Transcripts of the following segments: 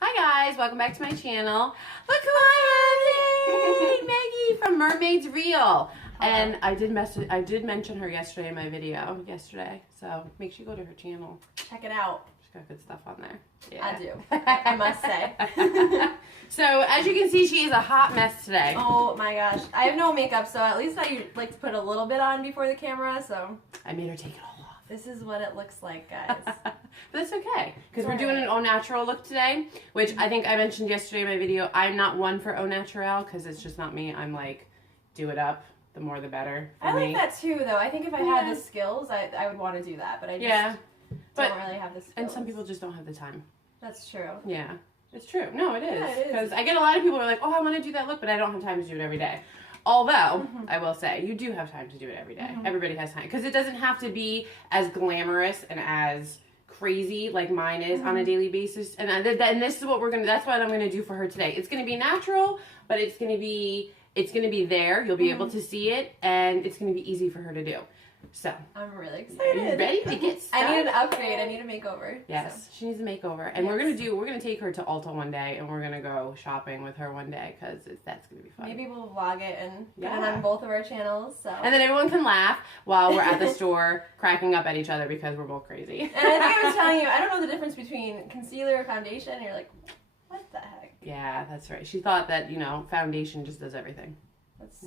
Hi guys, welcome back to my channel. Look who I have! Yay! Maggie from Mermaids Reel. And I did mention her yesterday in my video so make sure you go to her channel. Check it out. She's got good stuff on there. Yeah. I do. I must say. So as you can see, she is a hot mess today. Oh my gosh. I have no makeup, so at least I like to put a little bit on before the camera, so. I made her take it all off. This is what it looks like, guys. But that's okay, because we're doing an au naturel look today, which I think I mentioned yesterday in my video. I'm not one for au naturel, because it's just not me. I'm like, do it up. The more the better for I like me. that too, though. I think if I had the skills, I would want to do that, but I just don't really have the skills. And some people just don't have the time. That's true. Yeah, it's true. No, it is. Yeah, it is. Because I get a lot of people who are like, oh, I want to do that look, but I don't have time to do it every day. Although, I will say, you do have time to do it every day. Everybody has time. Because it doesn't have to be as glamorous and as crazy like mine is on a daily basis. And this is what that's what I'm going to do for her today. It's going to be natural, but it's going to be there. You'll be able to see it, and it's going to be easy for her to do. So I'm really excited. Are you ready to get started? I need an upgrade. I need a makeover. Yes, so. She needs a makeover, and we're gonna take her to Ulta one day, and we're gonna go shopping with her one day because that's gonna be fun. Maybe we'll vlog it and put it on both of our channels. So. And then everyone can laugh while we're at the store cracking up at each other because we're both crazy. And I think I was telling you, I don't know the difference between concealer or foundation. And you're like, what the heck? Yeah, that's right. She thought that foundation just does everything. That's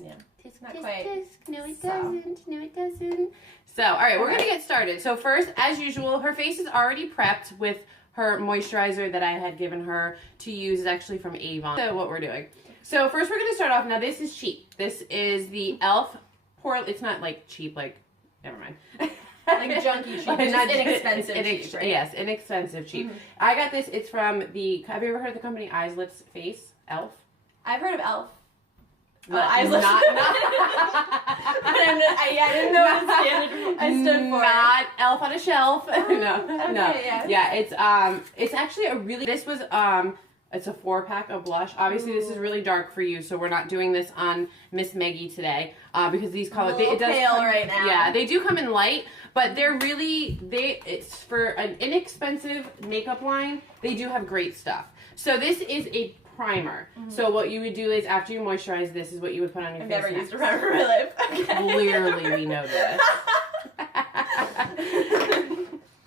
not tisk, quite. Tisk. No, it doesn't. No, it doesn't. So, all right, we're going to get started. So first, as usual, her face is already prepped with her moisturizer that I had given her to use. It's actually from Avon. So what we're doing. So first, we're going to start off. Now, this is cheap. This is the e.l.f. It's not like cheap, like, never mind. Like junky cheap. It's just inexpensive cheap, right? Yes, inexpensive cheap. I got this. It's from have you ever heard of the company Eyes, Lips, Face? e.l.f.? I've heard of e.l.f. I didn't know what I stood for. Not elf on a shelf. No. Yeah. It's actually a really. This was it's a 4-pack of blush. Obviously, this is really dark for you, so we're not doing this on Miss Maggie today because these colors. It does pale right now. Yeah, they do come in light, but they're really It's for an inexpensive makeup line. They do have great stuff. So this is a primer. So what you would do is after you moisturize, this is what you would put on your face. I've never used a primer for my life. Okay. Clearly, we know this.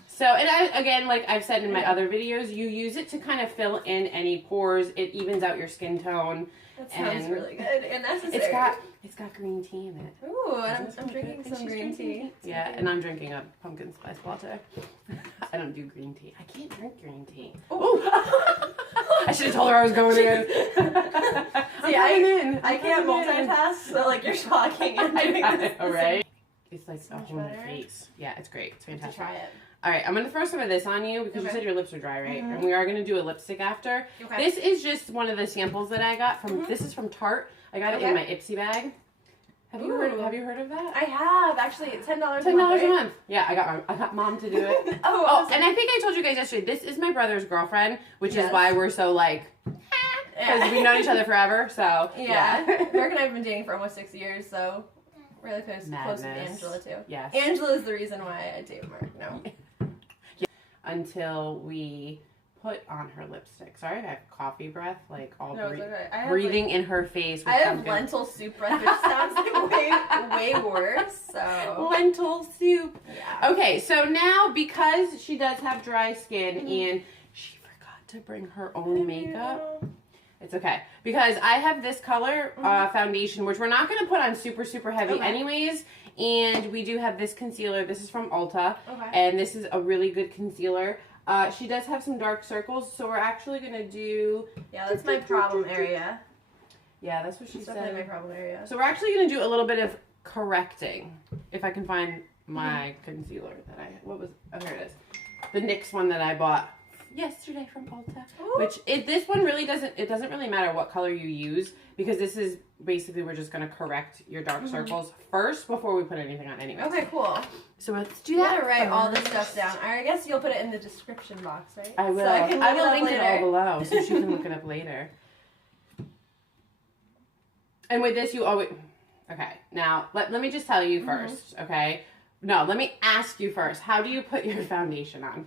So, and again, like I've said in my other videos, you use it to kind of fill in any pores. It evens out your skin tone. That sounds really good and necessary. It's got green tea in it. Ooh, and I'm drinking some green tea. Yeah, and I'm drinking a pumpkin spice latte. I don't do green tea. I can't drink green tea. Ooh. I should have told her I was going in. See, I can't multitask, so like you're talking and doing this. All right. It's like a whole face. Yeah, it's great. It's fantastic. Try it. All right, I'm going to throw some of this on you because you said your lips are dry, right? And we are going to do a lipstick after. Okay. This is just one of the samples that I got from. This is from Tarte. I got it in my Ipsy bag. Have you heard of that? I have actually. $10 a month. $10 a month. Yeah, I got mom to do it. Awesome. And I think I told you guys yesterday. This is my brother's girlfriend, which is why we're so like. Because we've known each other forever. So yeah. Merrick and I have been dating for almost 6 years, so really close with Angela too. Yes. Angela is the reason why I date Merrick. No. Until we put on her lipstick. Sorry, I have coffee breath, like all okay. breathing in her face. I have lentil soup breath, which sounds like way worse. So lentil soup. Yeah. Okay, so now because she does have dry skin and she forgot to bring her own makeup. It's okay because I have this color foundation, which we're not going to put on super heavy anyways. And we do have this concealer. This is from Ulta. Okay. And this is a really good concealer. She does have some dark circles, so we're actually going to do... Yeah, that's my problem area. Yeah, that's what she said. Definitely my problem area. So we're actually going to do a little bit of correcting. If I can find my concealer that oh, here it is. The NYX one that I bought yesterday from Ulta. Ooh. Which, this one really doesn't really matter what color you use, because this is basically, we're just going to correct your dark circles first before we put anything on anyway. Okay, cool. So let's do that. You gotta write all this stuff down. I guess you'll put it in the description box, right? I will. So I will link it all below so she can look it up later. And with this, you always... Okay, now, let me just tell you first, okay? No, let me ask you first. How do you put your foundation on?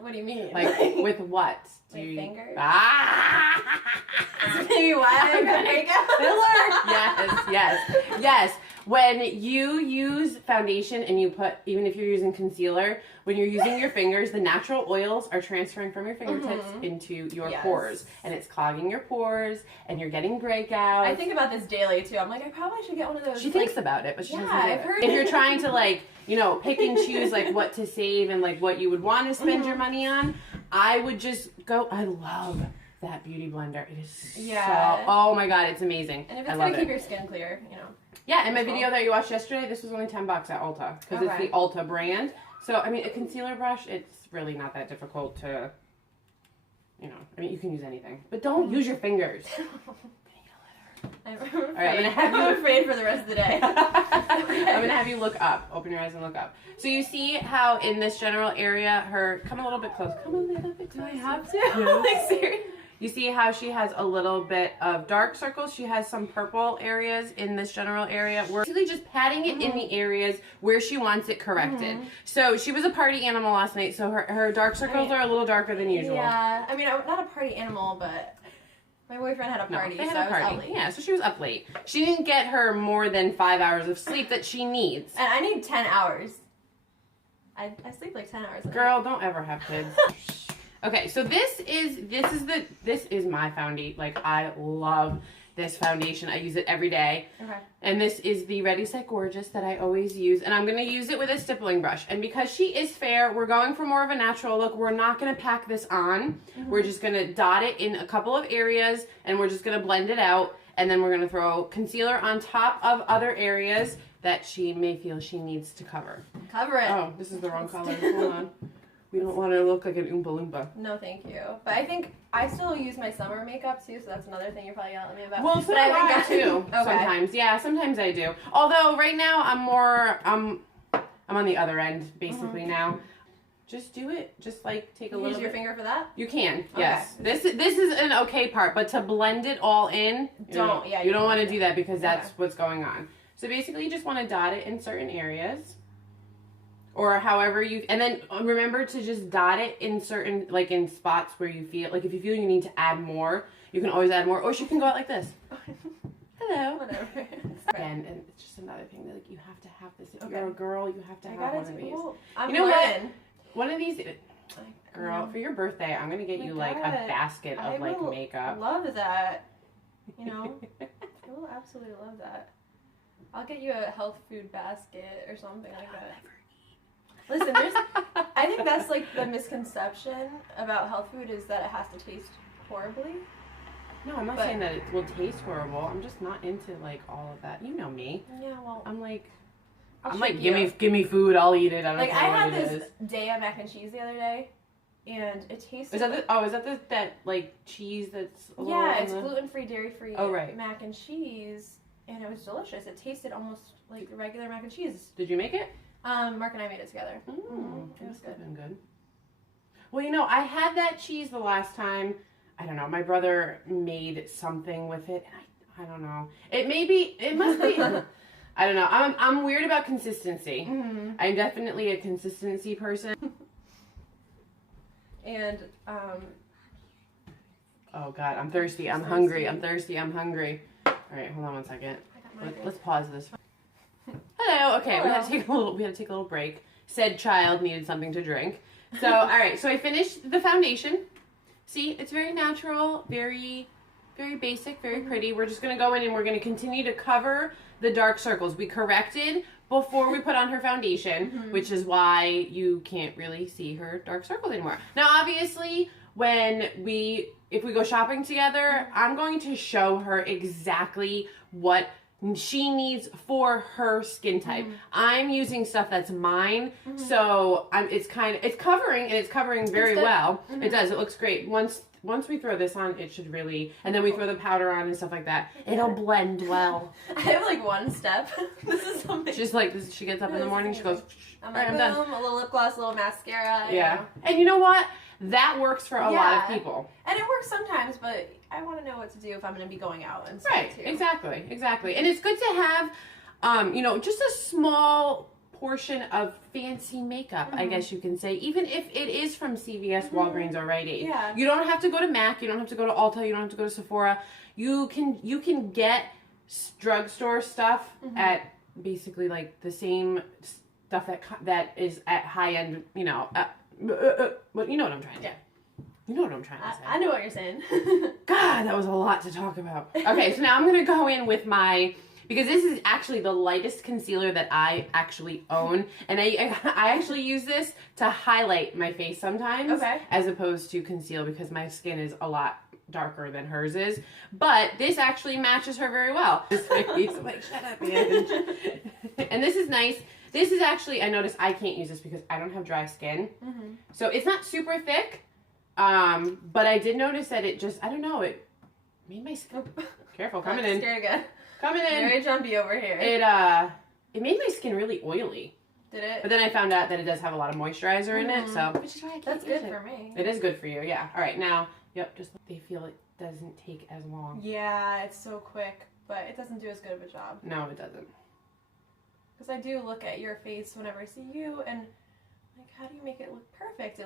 What do you mean? Like with what? My fingers? Ah! That's maybe why I got makeup. Yes. When you use foundation and you put, even if you're using concealer, when you're using your fingers, the natural oils are transferring from your fingertips into your pores. And it's clogging your pores and you're getting breakouts. I think about this daily too. I'm like, I probably should get one of those. She thinks about it, but she doesn't do I've it. heard If you're trying to like, you know, pick and choose like what to save and like what you would want to spend your money on, I would just go, I love that beauty blender. It is so, oh my God, it's amazing. And if it's going to keep your skin clear, you know. Yeah, and my video that you watched yesterday, this was only $10 at Ulta because it's the Ulta brand. So, I mean, a concealer brush, it's really not that difficult to, you know, I mean, you can use anything. But don't use your fingers. I'm afraid for the rest of the day. I'm going to have you look up. Open your eyes and look up. So you see how in this general area, come a little bit close. Come a little bit close. Do I have to? Yes. Like, seriously? You see how she has a little bit of dark circles? She has some purple areas in this general area. We're basically just patting it in the areas where she wants it corrected. So she was a party animal last night, so her dark circles are a little darker than usual. Yeah, I mean, I'm not a party animal, but my boyfriend had a party, they had so a party. I was out late. Yeah, so she was up late. She didn't get her more than 5 hours of sleep that she needs. And I need 10 hours. I sleep like 10 hours a night. Girl, don't ever have kids. Okay, so this is my foundation. Like, I love this foundation. I use it every day. Okay. And this is the Ready Set Gorgeous that I always use. And I'm going to use it with a stippling brush. And because she is fair, we're going for more of a natural look. We're not going to pack this on. We're just going to dot it in a couple of areas. And we're just going to blend it out. And then we're going to throw concealer on top of other areas that she may feel she needs to cover. Cover it. Oh, this is the wrong color. Hold on. We don't want to look like an Oompa Loompa. No, thank you. But I think I still use my summer makeup too, so that's another thing you're probably yelling at me about. Well, so do I too. Sometimes, yeah, sometimes I do. Although right now I'm on the other end basically now. Just do it. Just like take a little. Use your finger for that. You can. Yes. This is an okay part, but to blend it all in, you don't want to do that because that's what's going on. So basically, you just want to dot it in certain areas. Or however you, and then remember to just dot it in certain, like in spots where you feel, like if you feel you need to add more, you can always add more. Or she can go out like this. Hello. Whatever. And it's just another thing that like you have to have this. If you're a girl, you have to have one of these. I'm you know what? One of these, girl, for your birthday, I'm going to get you like a basket of like makeup. I love that. You know, I will absolutely love that. I'll get you a health food basket or something like that. Listen, I think that's like the misconception about health food is that it has to taste horribly. No, I'm not saying that it will taste horrible. I'm just not into like all of that. You know me. Yeah, well, I'm like, give me food, I'll eat it. I don't care I what had it this is. day of mac and cheese the other day, and it tasted. Is that that like cheese that's? It's gluten-free, dairy-free. Oh, right. Mac and cheese, and it was delicious. It tasted almost like regular mac and cheese. Did you make it? Mark and I made it together. It was good. Well, you know, I had that cheese the last time. I don't know. My brother made something with it, and I don't know. It must be. I don't know. I'm weird about consistency. I'm definitely a consistency person. And oh God, I'm thirsty. I'm hungry. I'm thirsty. I'm hungry. All right, hold on one second. Let's pause this. Hello. Okay, we had to take a little break. Said child needed something to drink. So, all right. So I finished the foundation. See, it's very natural, very, very basic, very pretty. We're just gonna go in and we're gonna continue to cover the dark circles. We corrected before we put on her foundation, which is why you can't really see her dark circles anymore. Now, obviously, if we go shopping together, I'm going to show her exactly what she needs for her skin type. I'm using stuff that's mine, so it's covering very well. It does. It looks great. Once we throw this on, it should really, and then we throw the powder on and stuff like that. It'll blend well. I have like one step. This is something. She's like, she gets up in the morning, she goes, I'm like, boom, done. A little lip gloss, a little mascara. Yeah. And you know what? That works for a lot of people. And it works sometimes, but I want to know what to do if I'm going to be going out and stuff too. Exactly. And it's good to have, just a small portion of fancy makeup, I guess you can say, even if it is from CVS, Walgreens, or Rite Aid. Yeah. You don't have to go to MAC, you don't have to go to Ulta, you don't have to go to Sephora. You can get drugstore stuff at basically like the same stuff that is at high end, you know, but you know what I'm trying to say. You know what I'm trying to say. I know what you're saying. God, that was a lot to talk about. Okay, so now I'm going to go in with my, because this is actually the lightest concealer that I actually own. And I actually use this to highlight my face sometimes. Okay. As opposed to conceal, because my skin is a lot darker than hers is. But this actually matches her very well. This face, I'm like, shut up, man. And this is nice. This is actually, I noticed I can't use this because I don't have dry skin. So it's not super thick. But I did notice that it just, I don't know, it made my skin, careful, coming in. Scared again. Coming in. Very jumpy over here. It made my skin really oily. Did it? But then I found out that it does have a lot of moisturizer in it, so. Which is why I can't That's use good it. for me. It is good for you, yeah. All right, now, yep, just they feel it doesn't take as long. Yeah, it's so quick, but it doesn't do as good of a job. No, it doesn't. Because I do look at your face whenever I see you, and like, how do you make it look perfect?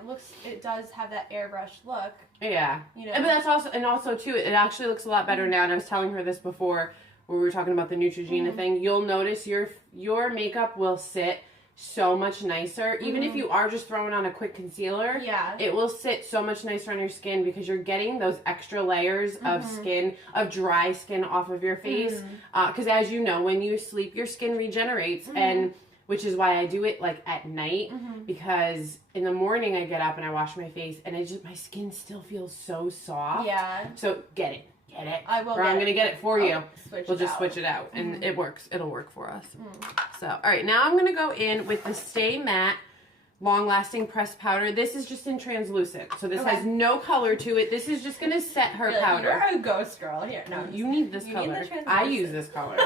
It does have that airbrushed look. Yeah. You know. But that's also too, it actually looks a lot better now, and I was telling her this before, where we were talking about the Neutrogena thing. You'll notice your makeup will sit so much nicer. Even if you are just throwing on a quick concealer, it will sit so much nicer on your skin because you're getting those extra layers of skin, of dry skin off of your face. Because as you know, when you sleep, your skin regenerates, and which is why I do it like at night, because in the morning I get up and I wash my face, and it just, my skin still feels so soft. Yeah. So get it. I will. Or I'm gonna get it for you. We'll just switch it out, and it works. It'll work for us. So, all right, now I'm gonna go in with the Stay Matte Long Lasting Pressed Powder. This is just in translucent, so this has no color to it. This is just gonna set her powder. You're a ghost girl here. No, you need this color. I use this color.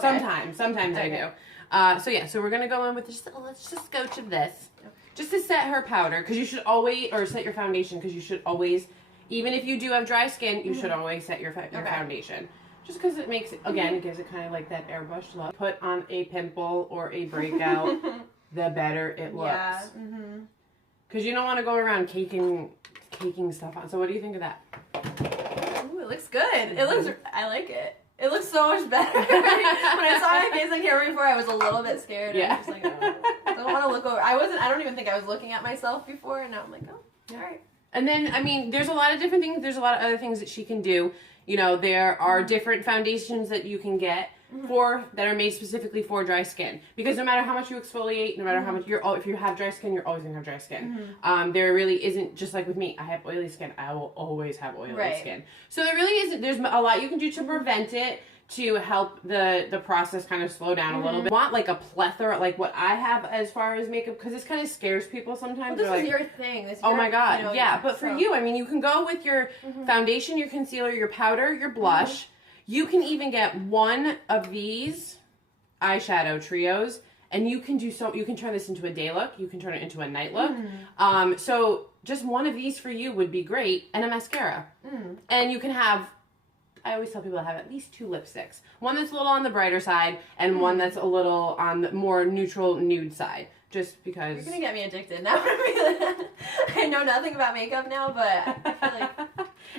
Sometimes I do. So we're gonna go in with just. Let's just go to this, just to set her powder, because you should always, or set your foundation, because you should always. Even if you do have dry skin, you should always set your foundation. Just because it makes it, again, it gives it kind of like that airbrushed look. Put on a pimple or a breakout, the better it looks. Yeah. Because you don't want to go around caking stuff on. So what do you think of that? Ooh, it looks good. It looks, I like it. It looks so much better. When I saw my face on camera before, I was a little bit scared. Yeah. I was just like, oh, I don't want to look over. I don't even think I was looking at myself before, and now I'm like, oh, all right. And then, I mean, there's a lot of different things. There's a lot of other things that she can do. You know, there are different foundations that you can get that are made specifically for dry skin. Because no matter how much you exfoliate, no matter how much if you have dry skin, you're always going to have dry skin. There really isn't, just like with me, I have oily skin. I will always have oily skin. So there really isn't, there's a lot you can do to prevent it, to help the process kind of slow down a little bit. Want like a plethora, like what I have as far as makeup, because this kind of scares people sometimes. Well, this is like, your thing. Oh my god, yeah. But for you, I mean, you can go with your foundation, your concealer, your powder, your blush. You can even get one of these eyeshadow trios, and you can you can turn this into a day look. You can turn it into a night look. So just one of these for you would be great, and a mascara. And you can have, I always tell people to have at least 2 lipsticks. One that's a little on the brighter side, and one that's a little on the more neutral nude side. Just because... You're gonna get me addicted now. I know nothing about makeup now, but I feel like...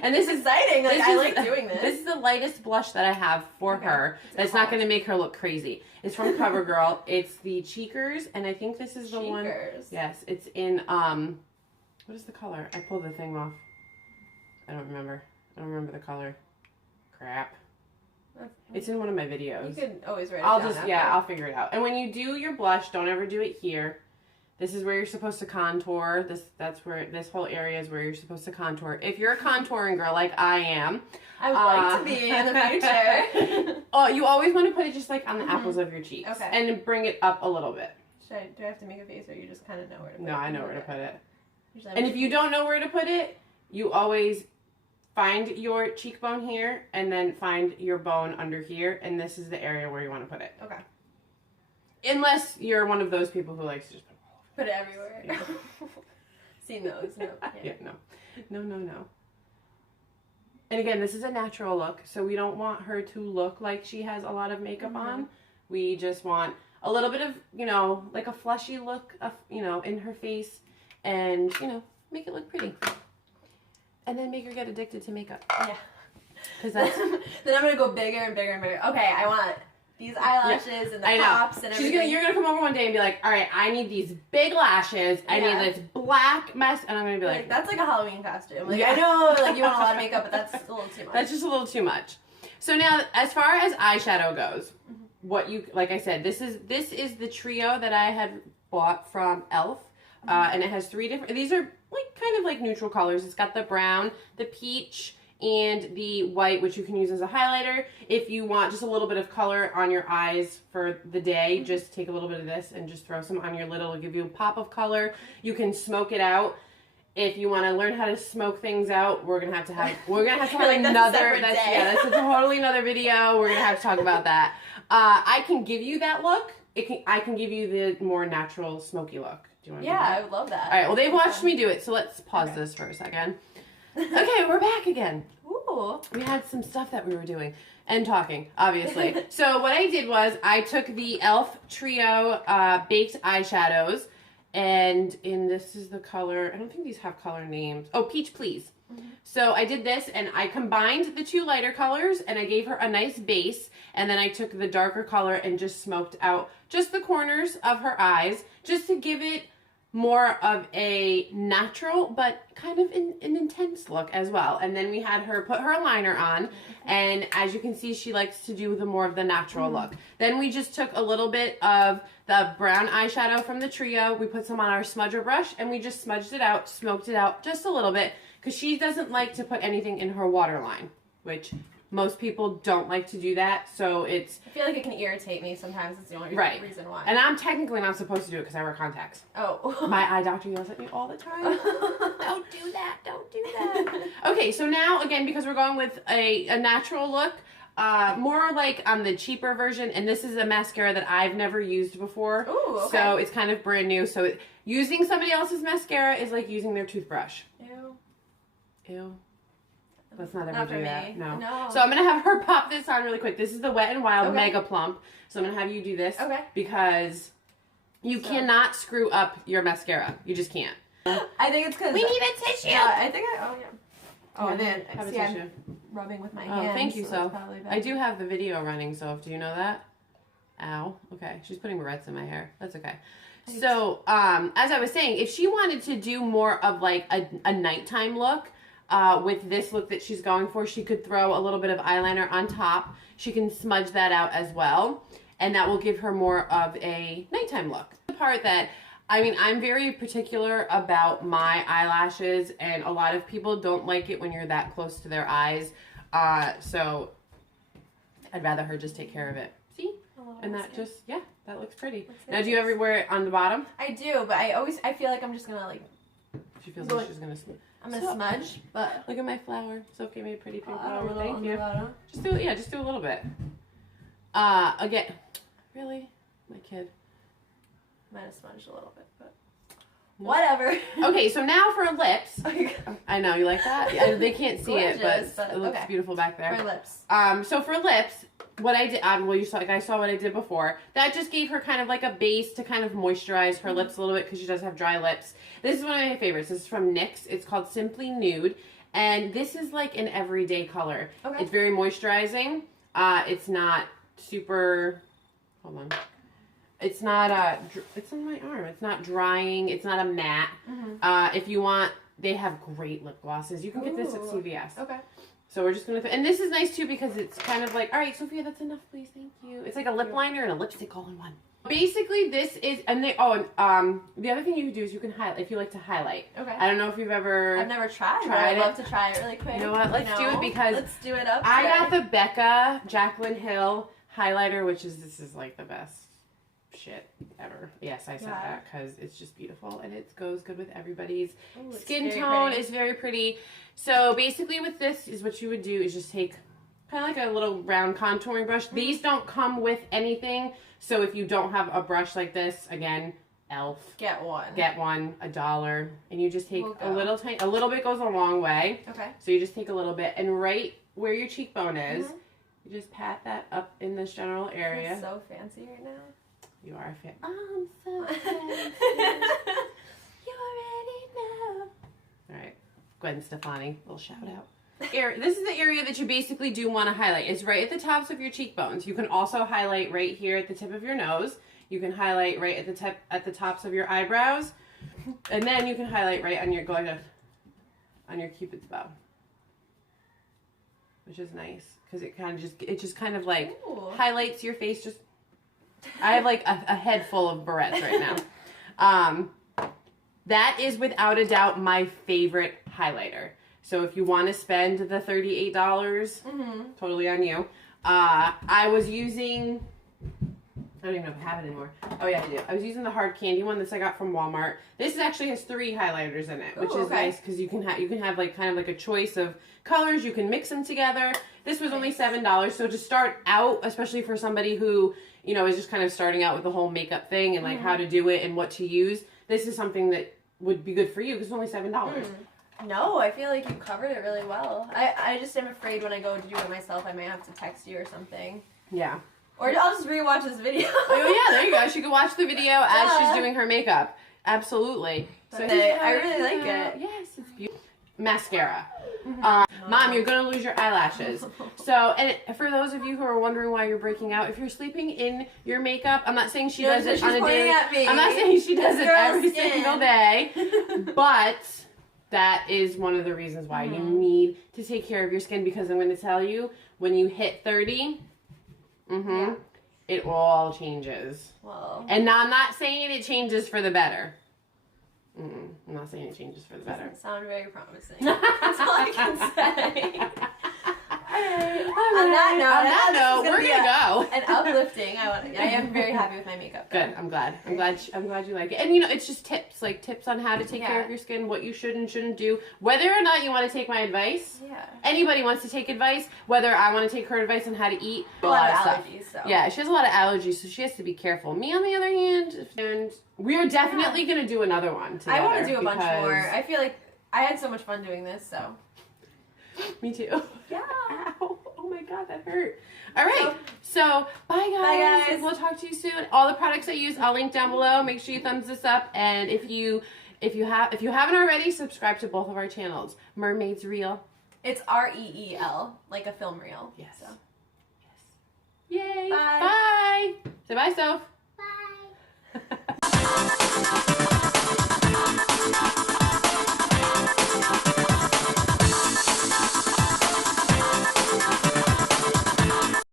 And this is exciting. Like, I like doing this. This is the lightest blush that I have for her. That's not going to make her look crazy. It's from Covergirl. It's the Cheekers, and I think this is the one... Yes, it's in... What is the color? I pulled the thing off. I don't remember the color. Crap. It's in one of my videos. You can always write it down. I'll figure it out. And when you do your blush, don't ever do it here. This is where you're supposed to contour. That's where this whole area is where you're supposed to contour. If you're a contouring girl like I am, I would like to be in the future. Oh, you always want to put it just like on the apples of your cheeks, and bring it up a little bit. Do I have to make a face, or you just kind of know where to put it? No, I know where to put it. And if you don't know where to put it, you always find your cheekbone here, and then find your bone under here, and this is the area where you want to put it. Okay. Unless you're one of those people who likes to just put it everywhere. Yeah. Seen those. No. Yeah, no. And again, this is a natural look, so we don't want her to look like she has a lot of makeup on. We just want a little bit of, you know, like a fleshy look, of, you know, in her face, and, you know, make it look pretty. And then make her get addicted to makeup. Yeah. Because that's... Then I'm going to go bigger and bigger and bigger. Okay, I want these eyelashes and the pops and everything. You're going to come over one day and be like, all right, I need these big lashes. I need this black mess. And I'm going to be like... That's like a Halloween costume. Like, I know, like, you want a lot of makeup, but that's a little too much. That's just a little too much. So now, as far as eyeshadow goes, what you... Like I said, this is the trio that I had bought from e.l.f. And it has 3 different... These are like kind of like neutral colors. It's got the brown, the peach, and the white, which you can use as a highlighter. If you want just a little bit of color on your eyes for the day, just take a little bit of this and just throw some on your lid. It'll give you a pop of color. You can smoke it out. If you want to learn how to smoke things out, we're gonna have to have like, another. That's a totally another video. We're gonna have to talk about that. I can give you that look. I can give you the more natural smoky look. Do you want to do that? I would love that. All right. Well, they've watched me do it, so let's pause this for a second. Okay, we're back again. Ooh. We had some stuff that we were doing and talking, obviously. So what I did was I took the e.l.f. Trio Baked Eyeshadows, and this is the color. I don't think these have color names. Oh, Peach Please. So I did this, and I combined the 2 lighter colors, and I gave her a nice base, and then I took the darker color and just smoked out just the corners of her eyes, just to give it more of a natural but kind of an intense look as well. And then we had her put her liner on, and as you can see, she likes to do the more of the natural look. Then we just took a little bit of the brown eyeshadow from the trio, we put some on our smudger brush, and we just smudged it out, smoked it out just a little bit, because she doesn't like to put anything in her waterline, which most people don't like to do that, so it's... I feel like it can irritate me sometimes. It's the only reason why. And I'm technically not supposed to do it because I wear contacts. Oh. My eye doctor yells at me all the time. Don't do that. Don't do that. Okay, so now, again, because we're going with a natural look, more like on the cheaper version, and this is a mascara that I've never used before. Ooh, okay. So it's kind of brand new. So using somebody else's mascara is like using their toothbrush. Ew. Ew. Let's not ever do that. No. No. So I'm going to have her pop this on really quick. This is the Wet n Wild Mega Plump. So I'm going to have you do this. Okay. Because you cannot screw up your mascara. You just can't. I think it's because... We need a tissue. Yeah, I think I... Oh, yeah. Oh, and then... Have a see, tissue. I'm rubbing with my Oh, hands. thank you, Soph. So I do have the video running, Soph. Do you know that? Ow. Okay. She's putting barrettes in my hair. That's okay. Thanks. So, as I was saying, if she wanted to do more of like a nighttime look, with this look that she's going for, she could throw a little bit of eyeliner on top. She can smudge that out as well, and that will give her more of a nighttime look. The part that, I mean, I'm very particular about my eyelashes, and a lot of people don't like it when you're that close to their eyes, so I'd rather her just take care of it. See? And that just, yeah, that looks pretty. Now, do you ever wear it on the bottom? I do, but I feel like I'm just gonna like... She feels like she's gonna smudge. I'm gonna smudge, but... Look at my flower. Sophie gave me a pretty pink flower. Thank you. Just do a little bit. Again, really? My kid. Might have smudged a little bit, but... Whatever. Okay, so now for lips. I know, you like that? Yeah, they can't see it, but it looks beautiful back there. For lips. So for lips, what I did, well, you saw, like I saw what I did before. That just gave her kind of like a base to kind of moisturize her lips a little bit because she does have dry lips. This is one of my favorites. This is from NYX. It's called Simply Nude, and this is like an everyday color. Okay. It's very moisturizing. It's not super. Hold on. It's not it's on my arm. It's not drying. It's not a matte. If you want, they have great lip glosses. You can get this at CVS. Okay. So we're just going to... And this is nice, too, because it's kind of like... All right, Sophia, that's enough, please. Thank you. It's like a lip liner and a lipstick all in one. Basically, this is... And they... Oh, and the other thing you can do is you can highlight, if you like to highlight. Okay. I don't know if you've ever... I've never tried I'd love to try it really quick. You know what? Let's do it because... Let's do it up. I got the Becca Jaclyn Hill highlighter, which is... This is like the best shit ever. Yes, I said that because it's just beautiful and it goes good with everybody's skin tone. It's very pretty. So basically with this is what you would do is just take kind of like a little round contouring brush. These don't come with anything. So if you don't have a brush like this, again, e.l.f. Get one, $1. And you just take a little bit goes a long way. Okay. So you just take a little bit and right where your cheekbone is, you just pat that up in this general area. It's so fancy right now. You are a fan. I'm so fancy. You already know. All right. Gwen Stefani, little shout out. This is the area that you basically do want to highlight. It's right at the tops of your cheekbones. You can also highlight right here at the tip of your nose. You can highlight right at the tops of your eyebrows. And then you can highlight right on your on your cupid's bow. Which is nice because it just kind of like highlights your face. Just I have like a head full of barrettes right now. That is without a doubt my favorite highlighter. So if you want to spend the $38, totally on you. I was using, I don't even know if I have it anymore. Oh yeah, I do. I was using the hard candy one. This I got from Walmart. This actually has 3 highlighters in it, which is nice because you can have like kind of like a choice of colors. You can mix them together. This was only $7. So to start out, especially for somebody who, you know, is just kind of starting out with the whole makeup thing and like how to do it and what to use, this is something that would be good for you because it's only $7. No, I feel like you covered it really well. I just am afraid when I go to do it myself, I might have to text you or something. Yeah. Or I'll just rewatch this video. Oh yeah, there you go. She can watch the video as she's doing her makeup. Absolutely. So I really like it. Yes, it's beautiful. Mascara. Mom, you're going to lose your eyelashes. So, and for those of you who are wondering why you're breaking out, if you're sleeping in your makeup, I'm not saying she does it on a daily. I'm not saying she does it every single day, but that is one of the reasons why you need to take care of your skin, because I'm going to tell you, when you hit 30, it all changes. Well, and now I'm not saying it changes for the better. I'm not saying it changes for the better. Doesn't sound very promising. That's all I can say. On that note, we're gonna go. And uplifting. I am very happy with my makeup. Good. I'm glad you like it. And you know, it's just tips on how to take care of your skin, what you should and shouldn't do. Whether or not you want to take my advice. Yeah. Anybody wants to take advice. Whether I want to take her advice on how to eat. A lot of allergies. So. Yeah, she has a lot of allergies, so she has to be careful. Me, on the other hand, and we are definitely gonna do another one together. I want to do a bunch more. I feel like I had so much fun doing this. So. Me too. Yeah. Ow. Oh my god, that hurt. All right. So, bye guys. Bye guys. We'll talk to you soon. All the products I use, I'll link down below. Make sure you thumbs this up. And if you haven't already, subscribe to both of our channels. Mermaids Reel. It's REEL, like a film reel. Yes. So. Yes. Yay. Bye. Bye. Say bye, Soph.